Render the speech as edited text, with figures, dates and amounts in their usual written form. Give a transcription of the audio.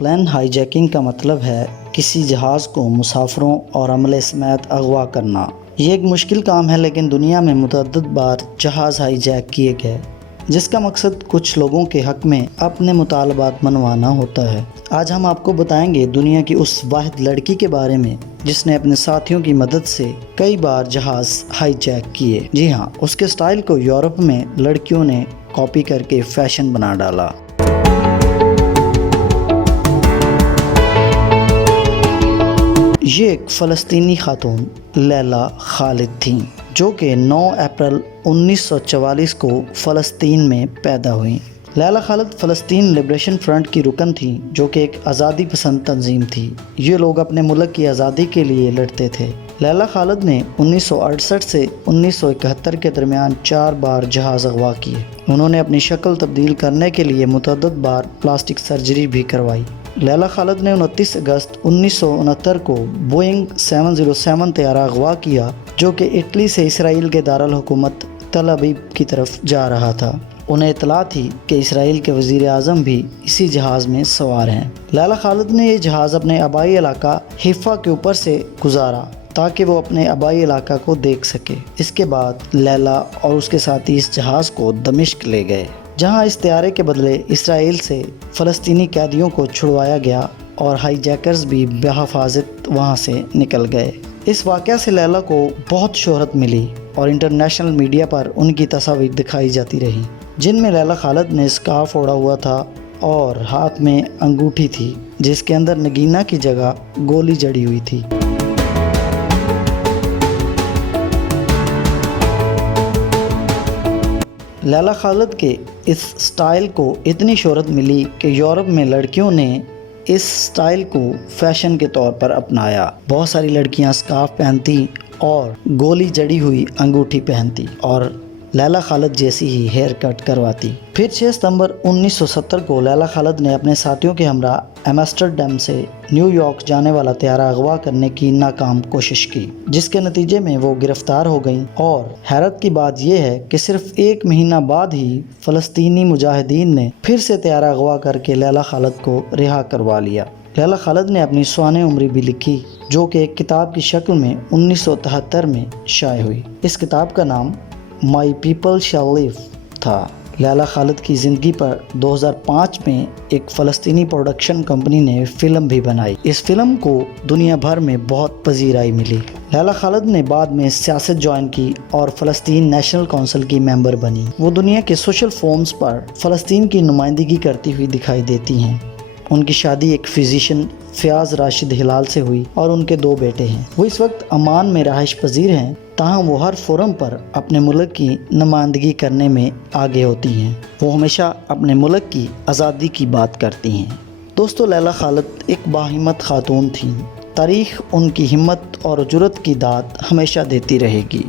Plane high jacking کا مطلب ہے کسی جہاز کو مسافروں اور عملے سمیت اغوا کرنا۔ یہ ایک مشکل کام ہے، لیکن دنیا میں متعدد بار جہاز ہائی جیک کیے گئے، جس کا مقصد کچھ لوگوں کے حق میں اپنے مطالبات منوانا ہوتا ہے۔ آج ہم آپ کو بتائیں گے دنیا کی اس واحد لڑکی کے بارے میں جس نے اپنے ساتھیوں کی مدد سے کئی بار جہاز ہائی جیک کیے۔ جی ہاں، اس کے سٹائل کو یورپ میں لڑکیوں نے کاپی کر کے فیشن بنا ڈالا۔ یہ ایک فلسطینی خاتون لیلا خالد تھیں، جو کہ 9 اپریل 1944 کو فلسطین میں پیدا ہوئیں۔ لیلا خالد فلسطین لبریشن فرنٹ کی رکن تھیں، جو کہ ایک آزادی پسند تنظیم تھی۔ یہ لوگ اپنے ملک کی آزادی کے لیے لڑتے تھے۔ لیلا خالد نے 1968 سے 1971 کے درمیان 4 بار جہاز اغوا کیے۔ انہوں نے اپنی شکل تبدیل کرنے کے لیے متعدد بار پلاسٹک سرجری بھی کروائی۔ لیلا خالد نے 29 اگست 1969 کو بوئنگ 707 طیارہ اغوا کیا، جو کہ اٹلی سے اسرائیل کے دارالحکومت تل ابیب کی طرف جا رہا تھا۔ انہیں اطلاع تھی کہ اسرائیل کے وزیر اعظم بھی اسی جہاز میں سوار ہیں۔ لیلا خالد نے یہ جہاز اپنے آبائی علاقہ حیفا کے اوپر سے گزارا تاکہ وہ اپنے آبائی علاقہ کو دیکھ سکے۔ اس کے بعد لیلا اور اس کے ساتھی اس جہاز کو دمشق لے گئے، جہاں اس طیارے کے بدلے اسرائیل سے فلسطینی قیدیوں کو چھڑوایا گیا اور ہائی جیکرز بھی بحفاظت وہاں سے نکل گئے۔ اس واقعہ سے لیلا کو بہت شہرت ملی اور انٹرنیشنل میڈیا پر ان کی تصاویر دکھائی جاتی رہیں، جن میں لیلا خالد نے اسکارف اوڑھا ہوا تھا اور ہاتھ میں انگوٹھی تھی، جس کے اندر نگینہ کی جگہ گولی جڑی ہوئی تھی۔ لیلا خالد کے اس سٹائل کو اتنی شہرت ملی کہ یورپ میں لڑکیوں نے اس سٹائل کو فیشن کے طور پر اپنایا۔ بہت ساری لڑکیاں اسکارف پہنتی اور گولی جڑی ہوئی انگوٹھی پہنتی اور لیلا خالد جیسی ہی ہیئر کٹ کرواتی۔ پھر 6 ستمبر 1970 کو لیلا خالد نے اپنے ساتھیوں کے ہمراہ ایمسٹرڈیم سے نیو یارک جانے والا طیارہ اغوا کرنے کی ناکام کوشش کی، جس کے نتیجے میں وہ گرفتار ہو گئیں۔ اور حیرت کی بات یہ ہے کہ صرف 1 مہینہ بعد ہی فلسطینی مجاہدین نے پھر سے طیارہ اغوا کر کے لیلا خالد کو رہا کروا لیا۔ لیلا خالد نے اپنی سوانح عمری بھی لکھی، جو کہ ایک کتاب کی شکل میں 1973 میں شائع ہوئی۔ اس کتاب کا نام مائی پیپل شیل لیو تھا۔ لیلا خالد کی زندگی پر 2005 میں ایک فلسطینی پروڈکشن کمپنی نے فلم بھی بنائی۔ اس فلم کو دنیا بھر میں بہت پذیرائی ملی۔ لیلا خالد نے بعد میں سیاست جوائن کی اور فلسطین نیشنل کونسل کی ممبر بنی۔ وہ دنیا کے سوشل فورمز پر فلسطین کی نمائندگی کرتی ہوئی دکھائی دیتی ہیں۔ ان کی شادی ایک فزیشین فیاض راشد ہلال سے ہوئی اور ان کے 2 بیٹے ہیں۔ وہ اس وقت عمان میں رہائش پذیر ہیں، تاہم وہ ہر فورم پر اپنے ملک کی نمائندگی کرنے میں آگے ہوتی ہیں۔ وہ ہمیشہ اپنے ملک کی آزادی کی بات کرتی ہیں۔ دوستو، لیلا خالد ایک باہمت خاتون تھیں۔ تاریخ ان کی ہمت اور جرأت کی داد ہمیشہ دیتی رہے گی۔